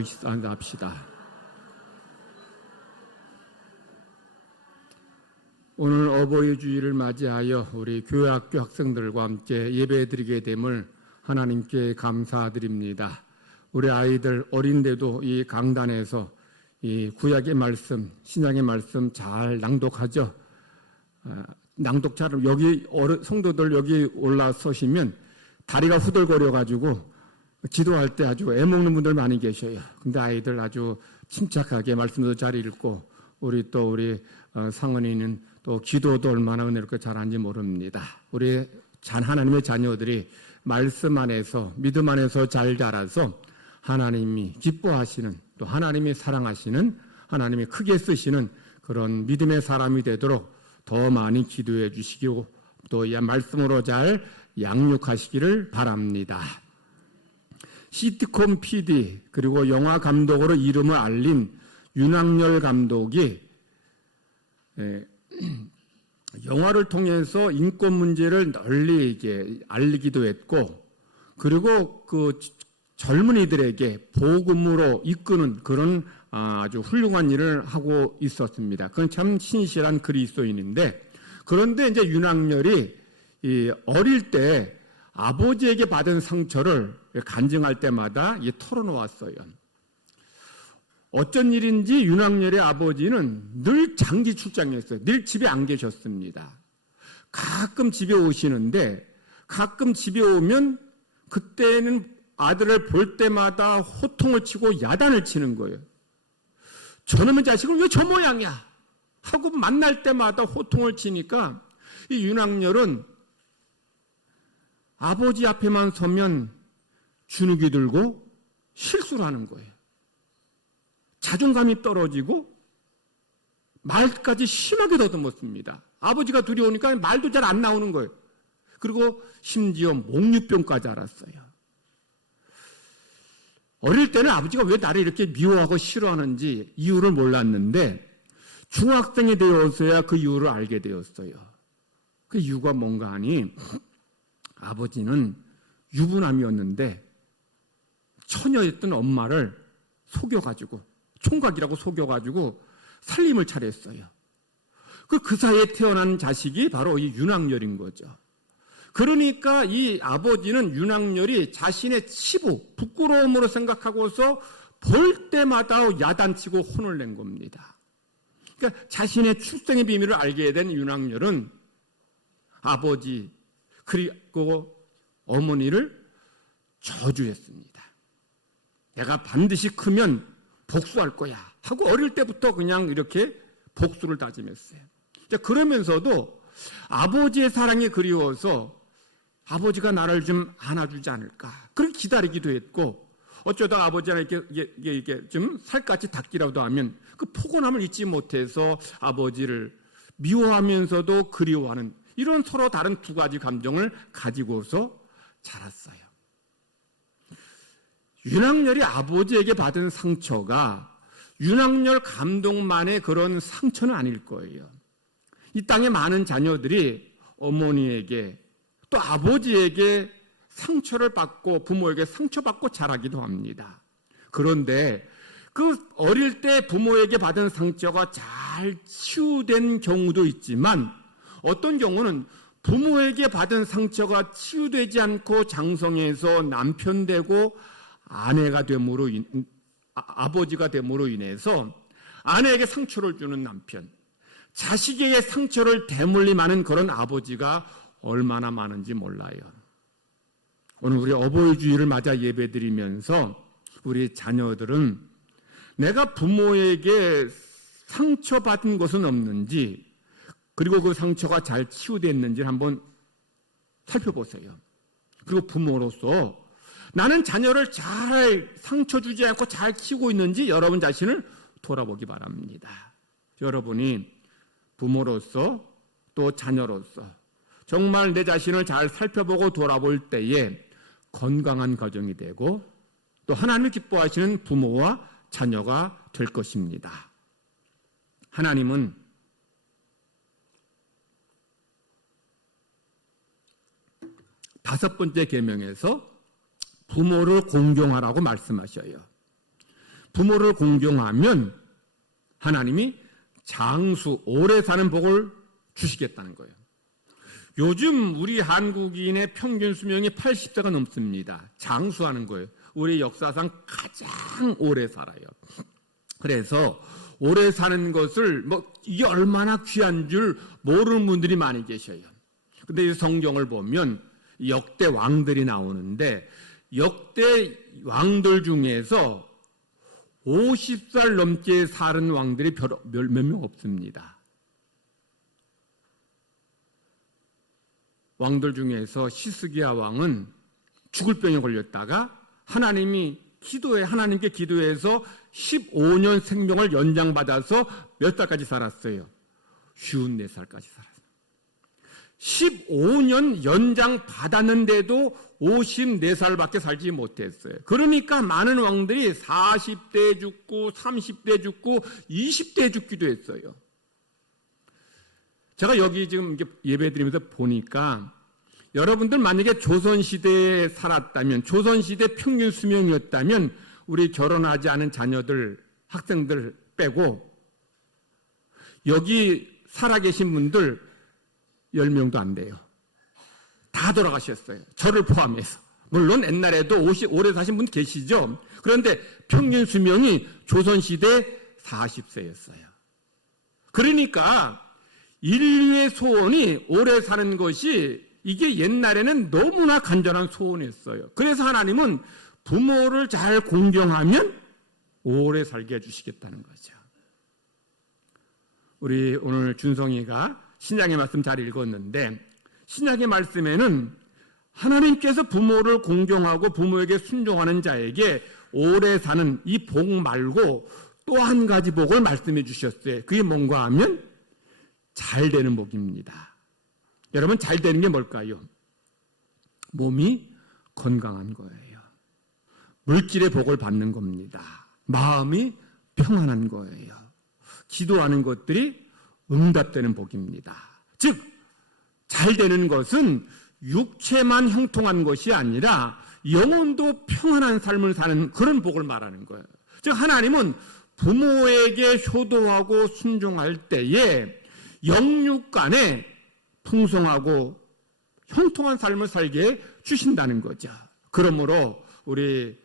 모시합시다. 오늘 어버이 주일을 맞이하여 우리 교회학교 학생들과 함께 예배드리게 됨을 하나님께 감사드립니다. 우리 아이들 어린데도 이 강단에서 이 구약의 말씀, 신약의 말씀 잘 낭독하죠. 낭독자를 여기 성도들 여기 올라서시면 다리가 후들거려가지고 기도할 때 아주 애먹는 분들 많이 계셔요. 근데 아이들 아주 침착하게 말씀도 잘 읽고 우리 상은이는 또 기도도 얼마나 은혜롭게 잘하는지 모릅니다. 우리 하나님의 자녀들이 말씀 안에서 믿음 안에서 잘 자라서 하나님이 기뻐하시는 또 하나님이 사랑하시는 하나님이 크게 쓰시는 그런 믿음의 사람이 되도록 더 많이 기도해 주시고 또 이 말씀으로 잘 양육하시기를 바랍니다. 시트콤 PD 그리고 영화 감독으로 이름을 알린 윤학열 감독이 영화를 통해서 인권 문제를 널리 알리기도 했고 그리고 그 젊은이들에게 복음으로 이끄는 그런 아주 훌륭한 일을 하고 있었습니다. 그건 참 신실한 그리스도인인데 그런데 이제 윤학열이 어릴 때 아버지에게 받은 상처를 간증할 때마다 털어놓았어요. 어쩐 일인지 윤학열의 아버지는 늘 장기 출장이었어요. 늘 집에 안 계셨습니다. 가끔 집에 오시는데 가끔 집에 오면 그때는 아들을 볼 때마다 호통을 치고 야단을 치는 거예요. 저놈의 자식은 왜 저 모양이야? 하고 만날 때마다 호통을 치니까 이 윤학열은 아버지 앞에만 서면 주눅이 들고 실수를 하는 거예요. 자존감이 떨어지고 말까지 심하게 더듬었습니다. 아버지가 두려우니까 말도 잘 안 나오는 거예요. 그리고 심지어 목류병까지 앓았어요. 어릴 때는 아버지가 왜 나를 이렇게 미워하고 싫어하는지 이유를 몰랐는데 중학생이 되어서야 그 이유를 알게 되었어요. 그 이유가 뭔가 하니 아버지는 유부남이었는데 처녀였던 엄마를 속여가지고 총각이라고 속여가지고 살림을 차렸어요. 그 사이에 태어난 자식이 바로 이 윤학열인 거죠. 그러니까 이 아버지는 윤학열이 자신의 치부, 부끄러움으로 생각하고서 볼 때마다 야단치고 혼을 낸 겁니다. 그러니까 자신의 출생의 비밀을 알게 된 윤학열은 아버지 그리고 어머니를 저주했습니다. 내가 반드시 크면 복수할 거야 하고 어릴 때부터 그냥 이렇게 복수를 다짐했어요. 그러면서도 아버지의 사랑이 그리워서 아버지가 나를 좀 안아주지 않을까 그렇게 기다리기도 했고 어쩌다 아버지랑 이렇게 좀 살갗이 닿기라도 하면 그 포근함을 잊지 못해서 아버지를 미워하면서도 그리워하는 이런 서로 다른 두 가지 감정을 가지고서 자랐어요. 윤학열이 아버지에게 받은 상처가 윤학열 감독만의 그런 상처는 아닐 거예요. 이 땅에 많은 자녀들이 어머니에게 또 아버지에게 상처를 받고 부모에게 상처받고 자라기도 합니다. 그런데 그 어릴 때 부모에게 받은 상처가 잘 치유된 경우도 있지만 어떤 경우는 부모에게 받은 상처가 치유되지 않고 장성해서 남편 되고 아내가 됨으로 아버지가 됨으로 인해서 아내에게 상처를 주는 남편, 자식에게 상처를 대물림하는 그런 아버지가 얼마나 많은지 몰라요. 오늘 우리 어버이 주일을 맞아 예배드리면서 우리 자녀들은 내가 부모에게 상처받은 것은 없는지 그리고 그 상처가 잘 치유됐는지 한번 살펴보세요. 그리고 부모로서 나는 자녀를 잘 상처 주지 않고 잘 키우고 있는지 여러분 자신을 돌아보기 바랍니다. 여러분이 부모로서 또 자녀로서 정말 내 자신을 잘 살펴보고 돌아볼 때에 건강한 가정이 되고 또 하나님을 기뻐하시는 부모와 자녀가 될 것입니다. 하나님은 다섯 번째 계명에서 부모를 공경하라고 말씀하셔요. 부모를 공경하면 하나님이 장수, 오래 사는 복을 주시겠다는 거예요. 요즘 우리 한국인의 평균 수명이 80세가 넘습니다. 장수하는 거예요. 우리 역사상 가장 오래 살아요. 그래서 오래 사는 것을 이게 얼마나 귀한 줄 모르는 분들이 많이 계셔요. 근데 이 성경을 보면 역대 왕들이 나오는데 역대 왕들 중에서 50살 넘게 사는 왕들이 몇 명 없습니다. 왕들 중에서 시스기야 왕은 죽을 병에 걸렸다가 하나님께 기도해서 15년 생명을 연장받아서 몇 살까지 살았어요? 54살까지 살았어요. 15년 연장 받았는데도 54살밖에 살지 못했어요. 그러니까 많은 왕들이 40대 죽고 30대 죽고 20대 죽기도 했어요. 제가 여기 지금 예배드리면서 보니까 여러분들 만약에 조선시대에 살았다면, 조선시대 평균 수명이었다면 우리 결혼하지 않은 자녀들, 학생들 빼고 여기 살아계신 분들 10명도 안 돼요. 다 돌아가셨어요. 저를 포함해서. 물론 옛날에도 오래 사신 분 계시죠. 그런데 평균 수명이 조선시대 40세였어요. 그러니까 인류의 소원이 오래 사는 것이 이게 옛날에는 너무나 간절한 소원이었어요. 그래서 하나님은 부모를 잘 공경하면 오래 살게 해주시겠다는 거죠. 우리 오늘 준성이가 신약의 말씀 잘 읽었는데 신약의 말씀에는 하나님께서 부모를 공경하고 부모에게 순종하는 자에게 오래 사는 이 복 말고 또 한 가지 복을 말씀해 주셨어요. 그게 뭔가 하면 잘 되는 복입니다. 여러분, 잘 되는 게 뭘까요? 몸이 건강한 거예요. 물질의 복을 받는 겁니다. 마음이 평안한 거예요. 기도하는 것들이 응답되는 복입니다. 즉, 잘 되는 것은 육체만 형통한 것이 아니라 영혼도 평안한 삶을 사는 그런 복을 말하는 거예요. 즉, 하나님은 부모에게 효도하고 순종할 때에 영육 간에 풍성하고 형통한 삶을 살게 주신다는 거죠. 그러므로 우리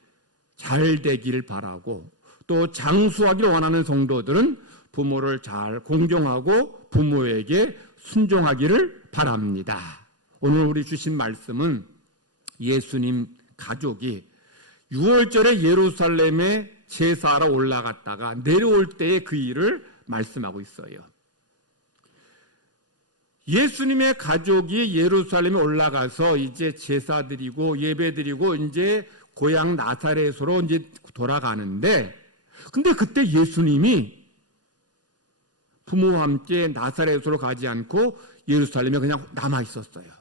잘 되기를 바라고 또 장수하기를 원하는 성도들은 부모를 잘 공경하고 부모에게 순종하기를 바랍니다. 오늘 우리 주신 말씀은 예수님 가족이 6월절에 예루살렘에 제사하러 올라갔다가 내려올 때의 그 일을 말씀하고 있어요. 예수님의 가족이 예루살렘에 올라가서 이제 제사 드리고 예배 드리고 이제 고향 나사렛으로 이제 돌아가는데, 근데 그때 예수님이 부모와 함께 나사렛으로 가지 않고 예루살렘에 그냥 남아 있었어요.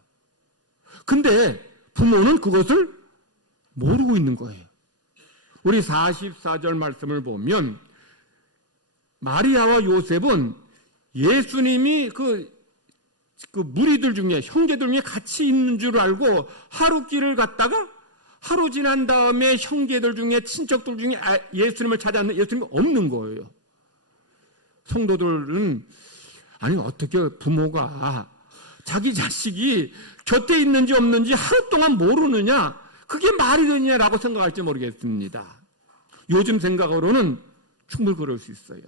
근데 부모는 그것을 모르고 있는 거예요. 우리 44절 말씀을 보면 마리아와 요셉은 예수님이 그 무리들 중에 형제들 중에 같이 있는 줄 알고 하루 길을 갔다가 하루 지난 다음에 형제들 중에 친척들 중에 예수님을 찾았는데 예수님이 없는 거예요. 성도들은 아니 어떻게 부모가 자기 자식이 곁에 있는지 없는지 하루 동안 모르느냐, 그게 말이 되냐라고 생각할지 모르겠습니다. 요즘 생각으로는 충분히 그럴 수 있어요.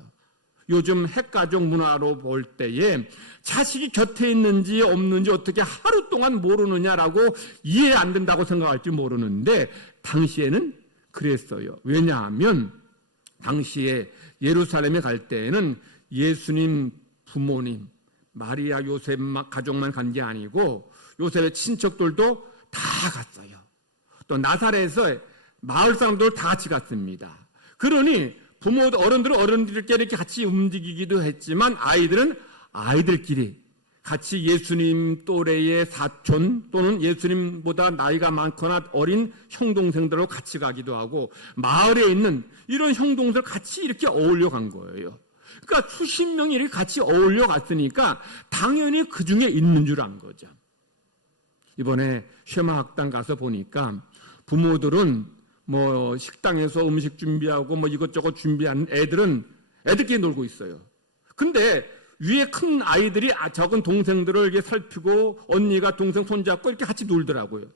요즘 핵가족 문화로 볼 때에 자식이 곁에 있는지 없는지 어떻게 하루 동안 모르느냐라고 이해 안 된다고 생각할지 모르는데 당시에는 그랬어요. 왜냐하면 당시에 예루살렘에 갈 때에는 예수님 부모님 마리아 요셉 가족만 간 게 아니고 요셉의 친척들도 다 갔어요. 또 나사렛에서 마을 사람들 다 같이 갔습니다. 그러니 부모도 어른들끼리 이렇게 같이 움직이기도 했지만 아이들은 아이들끼리 같이 예수님 또래의 사촌 또는 예수님보다 나이가 많거나 어린 형 동생들하고 같이 가기도 하고 마을에 있는 이런 형 동생들 같이 이렇게 어울려 간 거예요. 그러니까 수십 명이 이렇게 같이 어울려 갔으니까 당연히 그 중에 있는 줄 안 거죠. 이번에 쉐마 학당 가서 보니까 부모들은 뭐 식당에서 음식 준비하고 뭐 이것저것 준비하는 애들은 애들끼리 놀고 있어요. 근데 위에 큰 아이들이 적은 동생들을 이렇게 살피고 언니가 동생 손잡고 이렇게 같이 놀더라고요.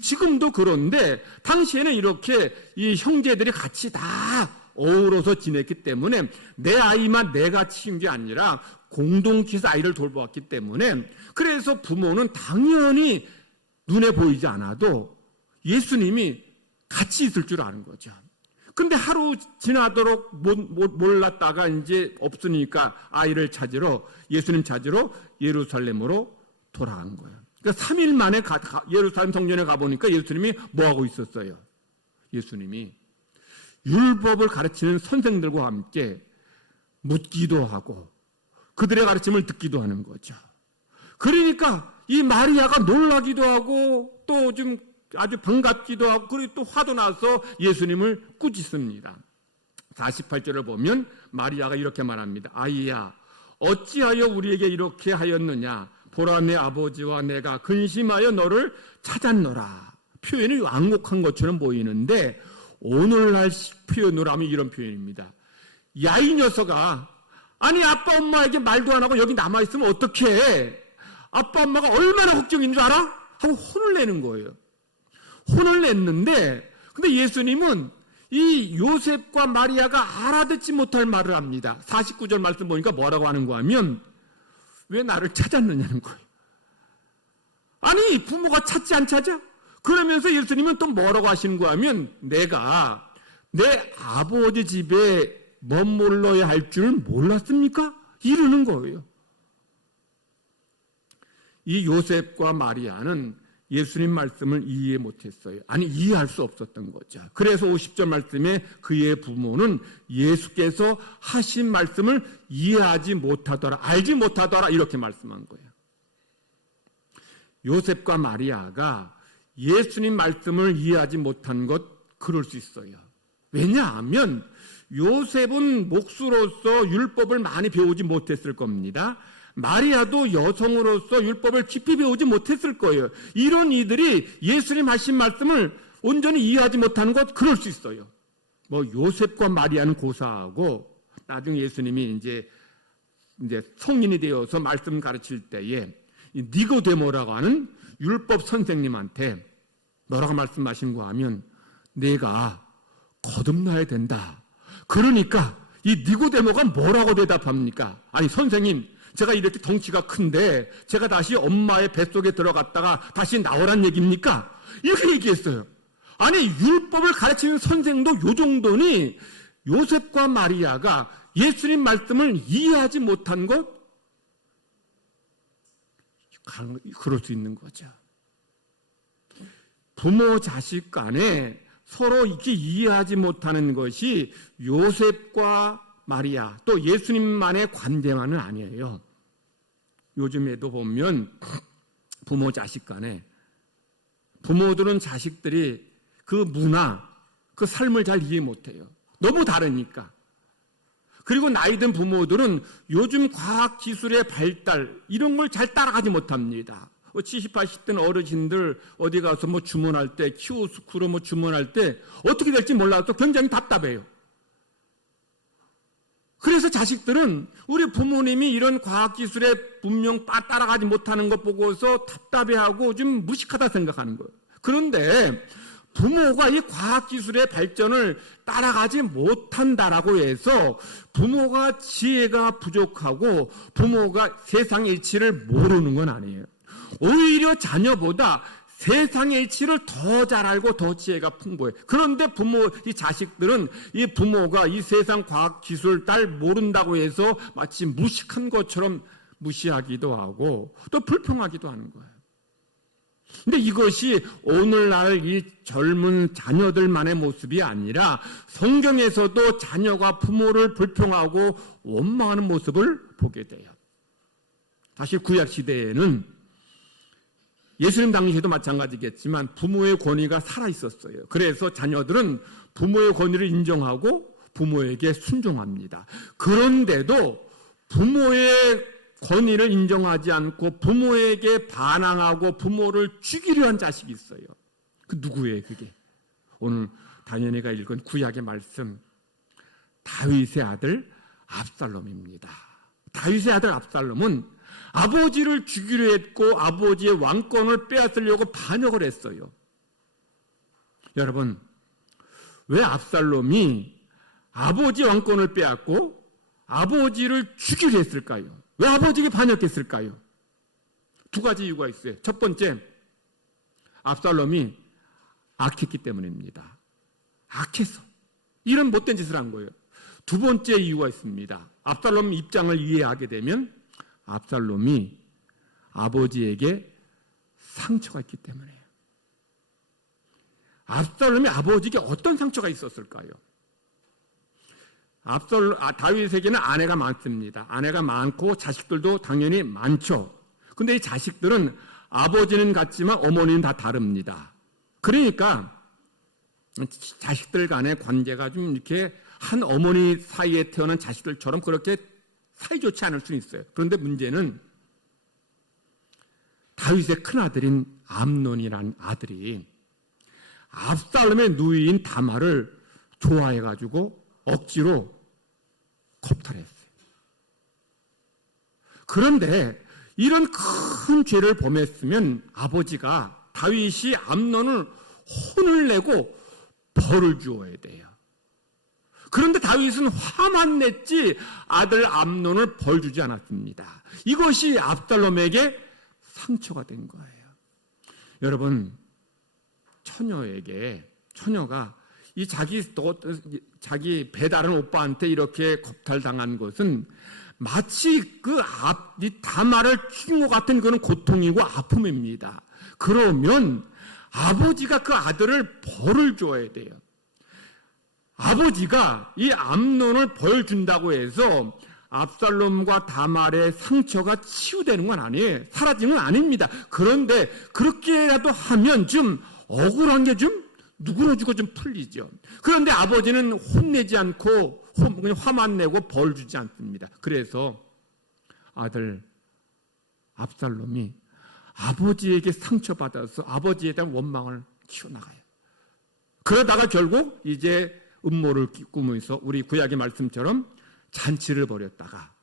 지금도 그런데 당시에는 이렇게 이 형제들이 같이 다 어우러서 지냈기 때문에 내 아이만 내가 키운 게 아니라 공동체에서 아이를 돌보았기 때문에 그래서 부모는 당연히 눈에 보이지 않아도 예수님이 같이 있을 줄 아는 거죠. 근데 하루 지나도록 몰랐다가 이제 없으니까 아이를 찾으러 예수님 찾으러 예루살렘으로 돌아간 거예요. 그러니까 3일 만에 예루살렘 성전에 가보니까 예수님이 뭐하고 있었어요? 예수님이 율법을 가르치는 선생들과 함께 묻기도 하고 그들의 가르침을 듣기도 하는 거죠. 그러니까 이 마리아가 놀라기도 하고 또 좀 아주 반갑기도 하고 그리고 또 화도 나서 예수님을 꾸짖습니다. 48절을 보면 마리아가 이렇게 말합니다. 아이야, 어찌하여 우리에게 이렇게 하였느냐? 보라, 내 아버지와 내가 근심하여 너를 찾았노라. 표현이 완곡한 것처럼 보이는데 오늘날 표현으로 하면 이런 표현입니다. 야, 이 녀석아, 아니 아빠 엄마에게 말도 안 하고 여기 남아있으면 어떡해? 아빠 엄마가 얼마나 걱정인 줄 알아? 하고 혼을 내는 거예요. 혼을 냈는데 근데 예수님은 이 요셉과 마리아가 알아듣지 못할 말을 합니다. 49절 말씀 보니까 뭐라고 하는 거 하면 왜 나를 찾았느냐는 거예요. 아니 부모가 찾지 안 찾아? 그러면서 예수님은 또 뭐라고 하시는 거 하면 내가 내 아버지 집에 머물러야 할 줄 몰랐습니까? 이러는 거예요. 이 요셉과 마리아는 예수님 말씀을 이해 못했어요. 아니 이해할 수 없었던 거죠. 그래서 50절 말씀에 그의 부모는 예수께서 하신 말씀을 이해하지 못하더라, 알지 못하더라 이렇게 말씀한 거예요. 요셉과 마리아가 예수님 말씀을 이해하지 못한 것 그럴 수 있어요. 왜냐하면 요셉은 목수로서 율법을 많이 배우지 못했을 겁니다. 마리아도 여성으로서 율법을 깊이 배우지 못했을 거예요. 이런 이들이 예수님 하신 말씀을 온전히 이해하지 못하는 것 그럴 수 있어요. 뭐 요셉과 마리아는 고사하고 나중에 예수님이 이제 성인이 되어서 말씀 가르칠 때에 니고데모라고 하는 율법 선생님한테 뭐라고 말씀하신 거 하면 내가 거듭나야 된다. 그러니까 이 니고데모가 뭐라고 대답합니까? 아니 선생님, 제가 이렇게 덩치가 큰데 제가 다시 엄마의 뱃속에 들어갔다가 다시 나오란 얘기입니까? 이렇게 얘기했어요. 아니 율법을 가르치는 선생도 요 정도니 요셉과 마리아가 예수님 말씀을 이해하지 못한 것 그럴 수 있는 거죠. 부모 자식 간에 서로 이렇게 이해하지 못하는 것이 요셉과 마리아 또 예수님만의 관계만은 아니에요. 요즘에도 보면 부모 자식 간에 부모들은 자식들이 그 문화, 그 삶을 잘 이해 못해요. 너무 다르니까. 그리고 나이 든 부모들은 요즘 과학기술의 발달 이런 걸 잘 따라가지 못합니다. 70, 80대 어르신들 어디 가서 뭐 주문할 때 키오스크로 뭐 주문할 때 어떻게 될지 몰라서 굉장히 답답해요. 그래서 자식들은 우리 부모님이 이런 과학기술에 분명 따라가지 못하는 것 보고서 답답해하고 좀 무식하다 생각하는 거예요. 그런데 부모가 이 과학기술의 발전을 따라가지 못한다라고 해서 부모가 지혜가 부족하고 부모가 세상의 이치를 모르는 건 아니에요. 오히려 자녀보다 세상의 이치를 더 잘 알고 더 지혜가 풍부해. 그런데 이 자식들은 이 부모가 이 세상 과학 기술 잘 모른다고 해서 마치 무식한 것처럼 무시하기도 하고 또 불평하기도 하는 거예요. 근데 이것이 오늘날 이 젊은 자녀들만의 모습이 아니라 성경에서도 자녀가 부모를 불평하고 원망하는 모습을 보게 돼요. 사실 구약 시대에는 예수님 당시에도 마찬가지겠지만 부모의 권위가 살아있었어요. 그래서 자녀들은 부모의 권위를 인정하고 부모에게 순종합니다. 그런데도 부모의 권위를 인정하지 않고 부모에게 반항하고 부모를 죽이려 한 자식이 있어요. 그 누구예요 그게? 오늘 당연히가 읽은 구약의 말씀, 다윗의 아들 압살롬입니다. 다윗의 아들 압살롬은 아버지를 죽이려 했고 아버지의 왕권을 빼앗으려고 반역을 했어요. 여러분, 왜 압살롬이 아버지 왕권을 빼앗고 아버지를 죽이려 했을까요? 왜 아버지에게 반역했을까요? 두 가지 이유가 있어요. 첫 번째, 압살롬이 악했기 때문입니다. 악해서 이런 못된 짓을 한 거예요. 두 번째 이유가 있습니다. 압살롬 입장을 이해하게 되면 압살롬이 아버지에게 상처가 있기 때문에요. 압살롬이 아버지에게 어떤 상처가 있었을까요? 다윗에게는 아내가 많습니다. 아내가 많고 자식들도 당연히 많죠. 근데 이 자식들은 아버지는 같지만 어머니는 다 다릅니다. 그러니까 자식들 간의 관계가 좀 이렇게 한 어머니 사이에 태어난 자식들처럼 그렇게 사이좋지 않을 수 있어요. 그런데 문제는 다윗의 큰아들인 암논이라는 아들이 압살롬의 누이인 다말을 좋아해가지고 억지로 겁탈했어요. 그런데 이런 큰 죄를 범했으면 아버지가 다윗이 암논을 혼을 내고 벌을 주어야 돼요. 그런데 다윗은 화만 냈지 아들 암논을 벌 주지 않았습니다. 이것이 압살롬에게 상처가 된 거예요. 여러분, 처녀가 이 자기 배다른 오빠한테 이렇게 겁탈당한 것은 마치 이 다말을 죽인 것 같은 그런 고통이고 아픔입니다. 그러면 아버지가 그 아들을 벌을 줘야 돼요. 아버지가 이 암논을 벌 준다고 해서 압살롬과 다말의 상처가 치유되는 건 아니에요. 사라지는 건 아닙니다. 그런데 그렇게라도 하면 좀 억울한 게 좀 누그러지고 좀 풀리죠. 그런데 아버지는 혼내지 않고 그냥 화만 내고 벌 주지 않습니다. 그래서 아들 압살롬이 아버지에게 상처받아서 아버지에 대한 원망을 키워나가요. 그러다가 결국 이제 음모를 꾸면서 우리 구약의 말씀처럼 잔치를 벌였다가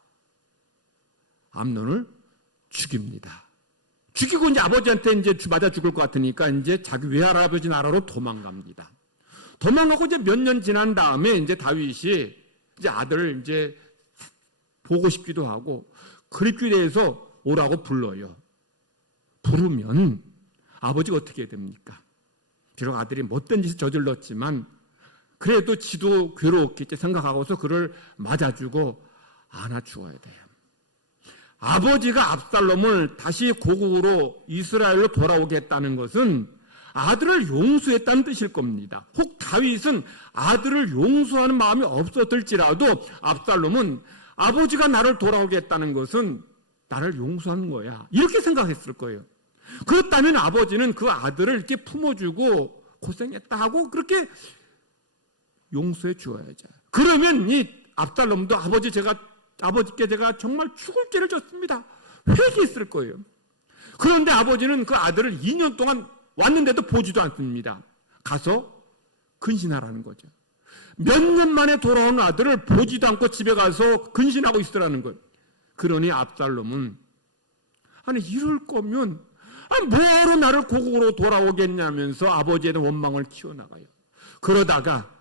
암논을 죽입니다. 죽이고 이제 아버지한테 이제 맞아 죽을 것 같으니까 이제 자기 외할아버지 나라로 도망갑니다. 도망가고 이제 몇 년 지난 다음에 이제 다윗이 이제 아들을 이제 보고 싶기도 하고 그립길에서 오라고 불러요. 부르면 아버지가 어떻게 됩니까? 비록 아들이 못된 짓을 저질렀지만 그래도 지도 괴로웠겠지 생각하고서 그를 맞아주고 안아주어야 돼요. 아버지가 압살롬을 다시 고국으로 이스라엘로 돌아오게 했다는 것은 아들을 용서했다는 뜻일 겁니다. 혹 다윗은 아들을 용서하는 마음이 없었을지라도 압살롬은 아버지가 나를 돌아오게 했다는 것은 나를 용서하는 거야, 이렇게 생각했을 거예요. 그렇다면 아버지는 그 아들을 이렇게 품어주고 고생했다 하고 그렇게 용서해 주어야죠. 그러면 이 압살롬도 아버지께 제가 정말 죽을 죄를 졌습니다, 회개했을 거예요. 그런데 아버지는 그 아들을 2년 동안 왔는데도 보지도 않습니다. 가서 근신하라는 거죠. 몇 년 만에 돌아온 아들을 보지도 않고 집에 가서 근신하고 있으라는 거예요. 그러니 압살롬은 아니 이럴 거면 뭐하러 나를 고국으로 돌아오겠냐면서 아버지에 대한 원망을 키워나가요. 그러다가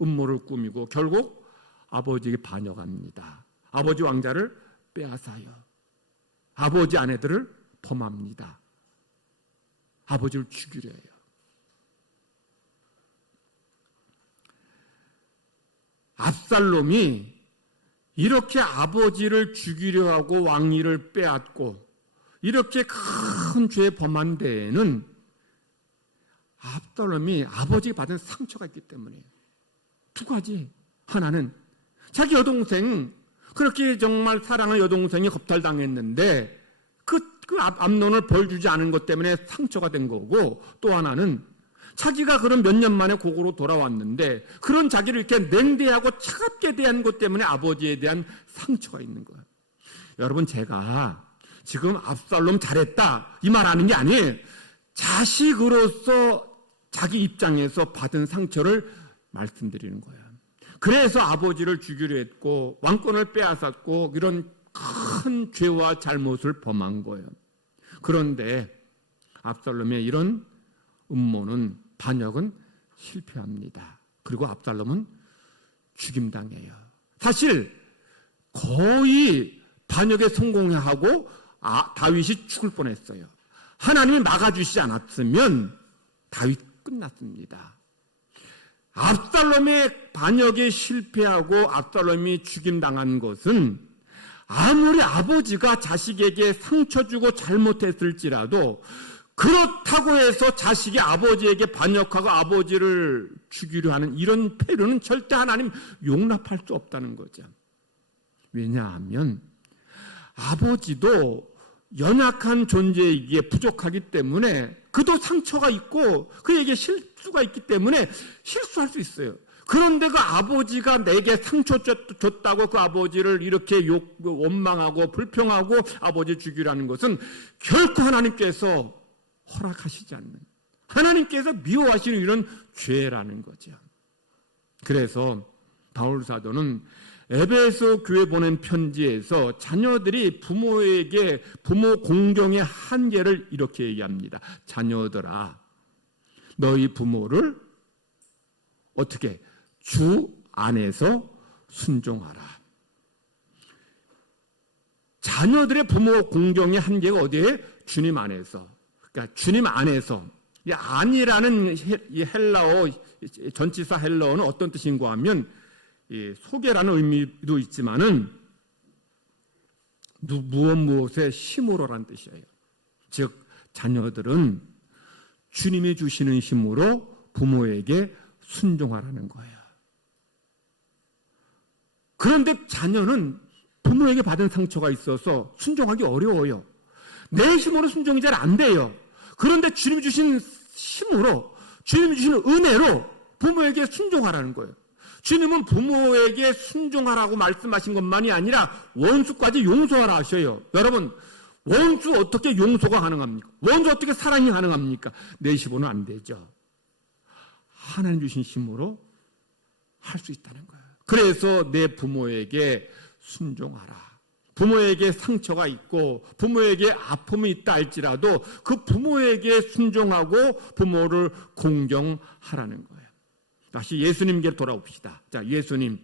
음모를 꾸미고 결국 아버지에게 반역합니다. 아버지 왕자를 빼앗아요. 아버지 아내들을 범합니다. 아버지를 죽이려 해요. 압살롬이 이렇게 아버지를 죽이려 하고 왕위를 빼앗고 이렇게 큰 죄 범한 데에는 압살롬이 아버지가 받은 상처가 있기 때문에 두 가지. 하나는 자기 여동생, 그렇게 정말 사랑하는 여동생이 겁탈당했는데 그 암논을 벌 주지 않은 것 때문에 상처가 된 거고, 또 하나는 자기가 그런 몇 년 만에 고국으로 돌아왔는데 그런 자기를 이렇게 냉대하고 차갑게 대한 것 때문에 아버지에 대한 상처가 있는 거예요. 여러분, 제가 지금 압살롬 잘했다 이 말 하는 게 아니에요. 자기 입장에서 받은 상처를 말씀드리는 거예요. 그래서 아버지를 죽이려 했고 왕권을 빼앗았고 이런 큰 죄와 잘못을 범한 거예요. 그런데 압살롬의 이런 음모는, 반역은 실패합니다. 그리고 압살롬은 죽임당해요. 사실 거의 반역에 성공하고 다윗이 죽을 뻔했어요. 하나님이 막아주시지 않았으면 다윗 끝났습니다. 압살롬의 반역에 실패하고 압살롬이 죽임당한 것은 아무리 아버지가 자식에게 상처 주고 잘못했을지라도 그렇다고 해서 자식이 아버지에게 반역하고 아버지를 죽이려 하는 이런 패륜은 절대 하나님 용납할 수 없다는 거죠. 왜냐하면 아버지도 연약한 존재이기에 부족하기 때문에 그도 상처가 있고 그에게 실수가 있기 때문에 실수할 수 있어요. 그런데 그 아버지가 내게 상처 줬다고 그 아버지를 이렇게 원망하고 불평하고 아버지 죽이라는 것은 결코 하나님께서 허락하시지 않는, 하나님께서 미워하시는 이런 죄라는 거죠. 그래서 바울 사도는 에베소 교회 보낸 편지에서 자녀들이 부모에게 부모 공경의 한계를 이렇게 얘기합니다. 자녀들아, 너희 부모를 어떻게 주 안에서 순종하라. 자녀들의 부모 공경의 한계가 어디에? 주님 안에서. 그러니까 주님 안에서. 이 안이라는 이 헬라어, 전치사 헬라어는 어떤 뜻인가 하면 소개라는 의미도 있지만은 무엇에 힘으로라는 뜻이에요. 즉 자녀들은 주님이 주시는 힘으로 부모에게 순종하라는 거예요. 그런데 자녀는 부모에게 받은 상처가 있어서 순종하기 어려워요. 내 힘으로 순종이 잘 안 돼요. 그런데 주님이 주신 힘으로, 주님이 주시는 은혜로 부모에게 순종하라는 거예요. 주님은 부모에게 순종하라고 말씀하신 것만이 아니라 원수까지 용서하라 하셔요. 여러분, 원수 어떻게 용서가 가능합니까? 원수 어떻게 사랑이 가능합니까? 내 힘으로는 안 되죠. 하나님 주신 힘으로 할 수 있다는 거예요. 그래서 내 부모에게 순종하라. 부모에게 상처가 있고 부모에게 아픔이 있다 할지라도 그 부모에게 순종하고 부모를 공경하라는 거예요. 다시 예수님께 돌아옵시다. 자, 예수님,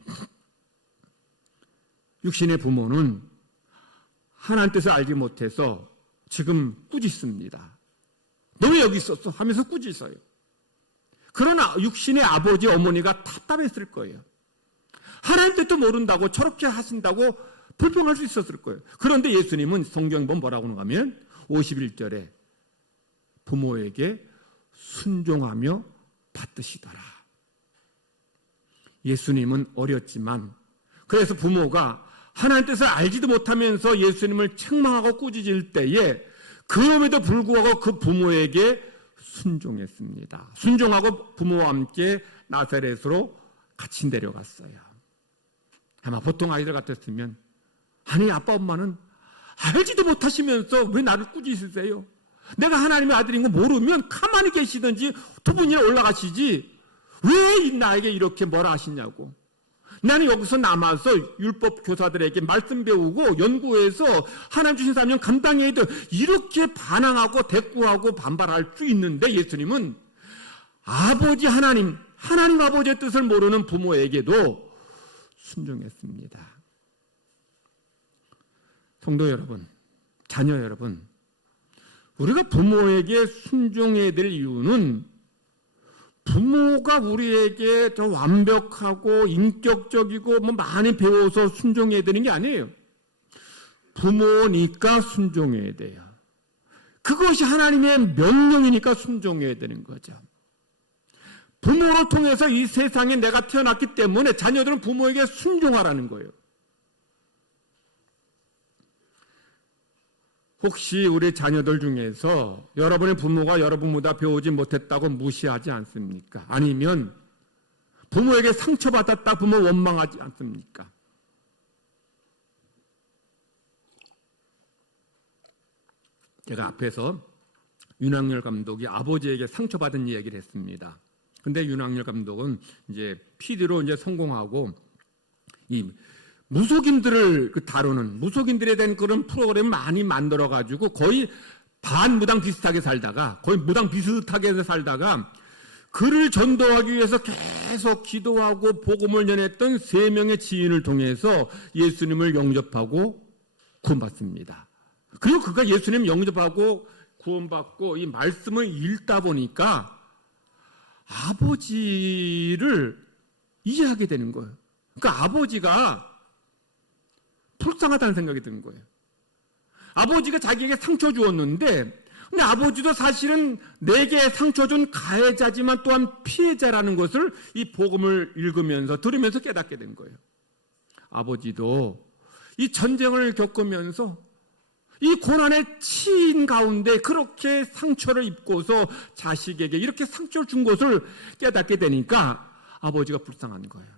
육신의 부모는 하나님 뜻을 알지 못해서 지금 꾸짖습니다. 너 왜 여기 있었어? 하면서 꾸짖어요. 그러나 육신의 아버지, 어머니가 답답했을 거예요. 하나님 뜻도 모른다고 저렇게 하신다고 불평할 수 있었을 거예요. 그런데 예수님은 성경 보면 뭐라고 하면 51절에 부모에게 순종하며 받드시더라. 예수님은 어렸지만, 그래서 부모가 하나님 뜻을 알지도 못하면서 예수님을 책망하고 꾸짖을 때에 그럼에도 불구하고 그 부모에게 순종했습니다. 순종하고 부모와 함께 나사렛으로 같이 내려갔어요. 아마 보통 아이들 같았으면, 아니 아빠 엄마는 알지도 못하시면서 왜 나를 꾸짖으세요? 내가 하나님의 아들인 거 모르면 가만히 계시든지 두 분이나 올라가시지 왜 나에게 이렇게 뭐라 하시냐고. 나는 여기서 남아서 율법 교사들에게 말씀 배우고 연구해서 하나님 주신 사명 감당해야 돼. 이렇게 반항하고 대꾸하고 반발할 수 있는데 예수님은 아버지 하나님 아버지의 뜻을 모르는 부모에게도 순종했습니다. 성도 여러분, 자녀 여러분, 우리가 부모에게 순종해야 될 이유는 부모가 우리에게 더 완벽하고 인격적이고 많이 배워서 순종해야 되는 게 아니에요. 부모니까 순종해야 돼요. 그것이 하나님의 명령이니까 순종해야 되는 거죠. 부모를 통해서 이 세상에 내가 태어났기 때문에 자녀들은 부모에게 순종하라는 거예요. 혹시 우리 자녀들 중에서 여러분의 부모가 여러분보다 배우지 못했다고 무시하지 않습니까? 아니면 부모에게 상처받았다 부모 원망하지 않습니까? 제가 앞에서 윤학열 감독이 아버지에게 상처받은 이야기를 했습니다. 근데 윤학열 감독은 이제 PD로 이제 성공하고 이 무속인들을 다루는 무속인들에 대한 그런 프로그램 많이 만들어 가지고 거의 반무당 비슷하게 살다가 그를 전도하기 위해서 계속 기도하고 복음을 전했던 3명의 지인을 통해서 예수님을 영접하고 구원받습니다. 그리고 그가 예수님 영접하고 구원받고 이 말씀을 읽다 보니까 아버지를 이해하게 되는 거예요. 그러니까 아버지가 불쌍하다는 생각이 드는 거예요. 아버지가 자기에게 상처 주었는데, 근데 아버지도 사실은 내게 상처 준 가해자지만 또한 피해자라는 것을 이 복음을 읽으면서 들으면서 깨닫게 된 거예요. 아버지도 이 전쟁을 겪으면서 이 고난의 치인 가운데 그렇게 상처를 입고서 자식에게 이렇게 상처를 준 것을 깨닫게 되니까 아버지가 불쌍한 거예요.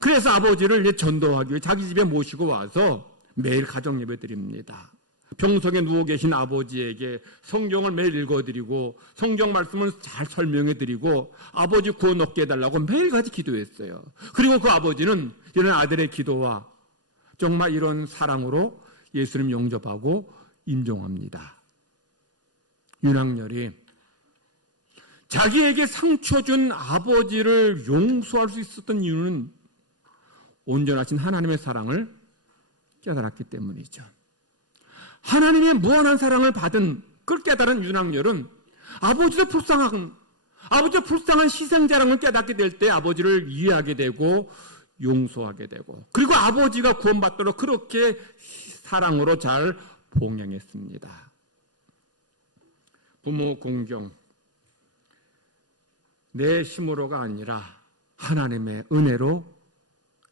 그래서 아버지를 전도하기 위해 자기 집에 모시고 와서 매일 가정 예배 드립니다. 병석에 누워 계신 아버지에게 성경을 매일 읽어드리고 성경 말씀을 잘 설명해드리고 아버지 구원 얻게 해달라고 매일같이 기도했어요. 그리고 그 아버지는 이런 아들의 기도와 정말 이런 사랑으로 예수님 영접하고 인정합니다. 윤학열이 자기에게 상처 준 아버지를 용서할 수 있었던 이유는 온전하신 하나님의 사랑을 깨달았기 때문이죠. 하나님의 무한한 사랑을 받은 그걸 깨달은 윤학열은 아버지도 불쌍한 희생자라는 걸 깨닫게 될 때 아버지를 이해하게 되고 용서하게 되고 그리고 아버지가 구원받도록 그렇게 사랑으로 잘 봉양했습니다. 부모 공경 내 힘으로가 아니라 하나님의 은혜로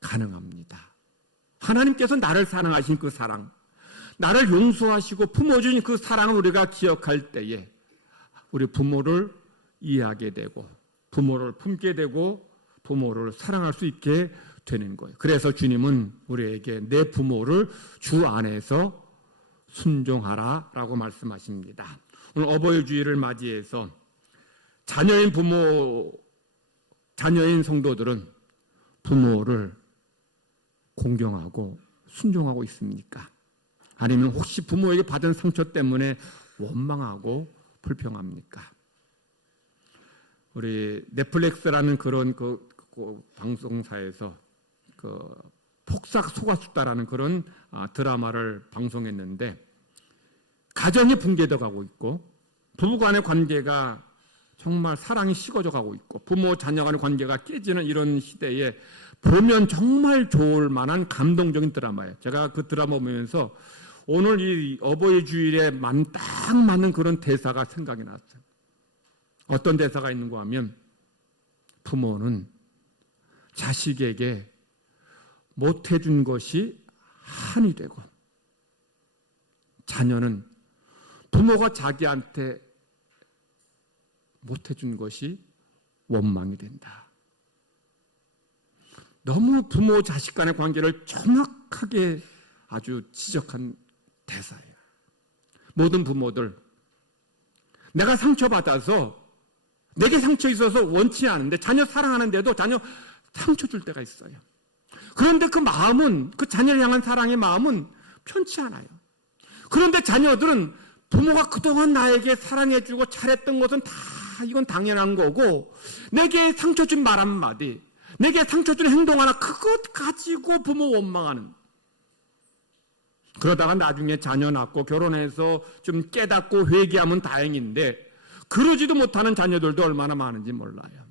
가능합니다. 하나님께서 나를 사랑하신 그 사랑, 나를 용서하시고 품어주신 그 사랑을 우리가 기억할 때에 우리 부모를 이해하게 되고 부모를 품게 되고 부모를 사랑할 수 있게 되는 거예요. 그래서 주님은 우리에게 내 부모를 주 안에서 순종하라라고 말씀하십니다. 오늘 어버이 주일을 맞이해서 자녀인 성도들은 부모를 공경하고 순종하고 있습니까? 아니면 혹시 부모에게 받은 상처 때문에 원망하고 불평합니까? 우리 넷플릭스라는 그런 그 방송사에서 폭삭 속았수다라는 그런 드라마를 방송했는데 가정이 붕괴돼 가고 있고 부부 간의 관계가 정말 사랑이 식어져 가고 있고 부모 자녀 간의 관계가 깨지는 이런 시대에 보면 정말 좋을 만한 감동적인 드라마예요. 제가 그 드라마 보면서 오늘 이 어버이 주일에 딱 맞는 그런 대사가 생각이 났어요. 어떤 대사가 있는가 하면 부모는 자식에게 못해준 것이 한이 되고 자녀는 부모가 자기한테 못해준 것이 원망이 된다. 너무 부모 자식 간의 관계를 정확하게 아주 지적한 대사예요. 모든 부모들 내가 상처받아서 내게 상처 있어서 원치 않은데 자녀 사랑하는데도 자녀 상처 줄 때가 있어요. 그런데 그 마음은 그 자녀를 향한 사랑의 마음은 편치 않아요. 그런데 자녀들은 부모가 그동안 나에게 사랑해주고 잘했던 것은 다 이건 당연한 거고 내게 상처 준 말 한마디 내게 상처 준 행동 하나 그것 가지고 부모 원망하는 그러다가 나중에 자녀 낳고 결혼해서 좀 깨닫고 회개하면 다행인데 그러지도 못하는 자녀들도 얼마나 많은지 몰라요.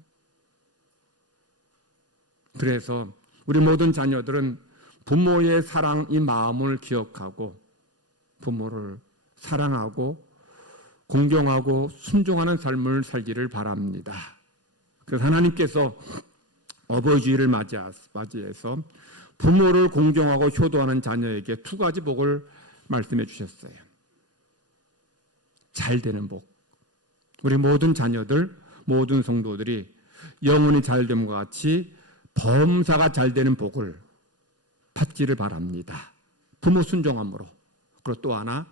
그래서 우리 모든 자녀들은 부모의 사랑 이 마음을 기억하고 부모를 사랑하고 공경하고 순종하는 삶을 살기를 바랍니다. 그래서 하나님께서 어버이 주일을 맞이해서 부모를 공경하고 효도하는 자녀에게 2가지 복을 말씀해 주셨어요. 잘 되는 복. 우리 모든 자녀들, 모든 성도들이 영혼이 잘 됨과 같이 범사가 잘 되는 복을 받기를 바랍니다. 부모 순종함으로. 그리고 또 하나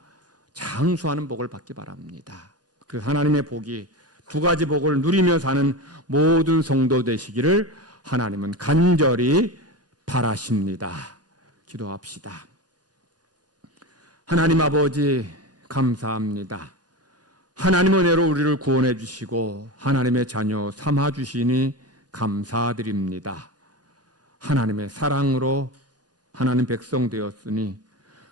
장수하는 복을 받기 바랍니다. 그 하나님의 복이 두 가지 복을 누리며 사는 모든 성도 되시기를 하나님은 간절히 바라십니다. 기도합시다. 하나님 아버지 감사합니다. 하나님 은혜로 우리를 구원해 주시고 하나님의 자녀 삼아 주시니 감사드립니다. 하나님의 사랑으로 하나님 백성 되었으니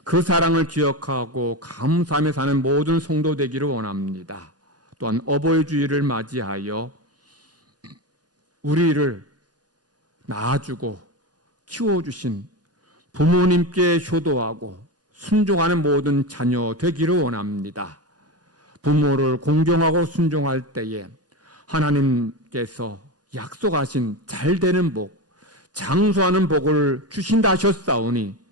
그 사랑을 기억하고 감사하며 사는 모든 성도 되기를 원합니다. 또한 어버이 주일을 맞이하여 우리를 낳아주고 키워주신 부모님께 효도하고 순종하는 모든 자녀 되기를 원합니다. 부모를 공경하고 순종할 때에 하나님께서 약속하신 잘되는 복, 장수하는 복을 주신다 하셨사오니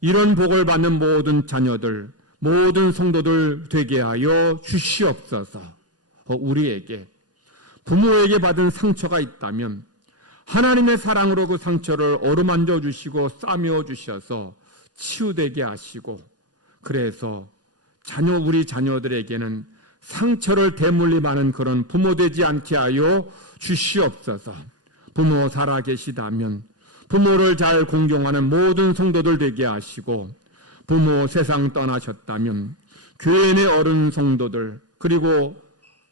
이런 복을 받는 모든 자녀들, 모든 성도들 되게 하여 주시옵소서. 우리에게 부모에게 받은 상처가 있다면 하나님의 사랑으로 그 상처를 어루만져 주시고 싸매어 주셔서 치유되게 하시고, 그래서 우리 자녀들에게는 상처를 대물림하는 그런 부모 되지 않게 하여 주시옵소서. 부모 살아 계시다면 부모를 잘 공경하는 모든 성도들 되게 하시고, 부모 세상 떠나셨다면 교회 내 어른 성도들, 그리고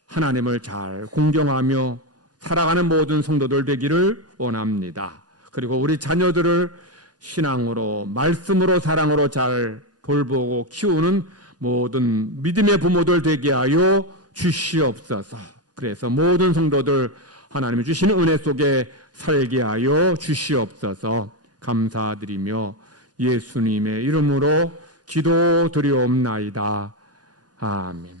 하나님을 잘 공경하며 살아가는 모든 성도들 되기를 원합니다. 그리고 우리 자녀들을 신앙으로, 말씀으로, 사랑으로 잘 돌보고 키우는 모든 믿음의 부모들 되게 하여 주시옵소서. 그래서 모든 성도들 하나님이 주시는 은혜 속에 살게 하여 주시옵소서. 감사드리며 예수님의 이름으로 기도드리옵나이다. 아멘.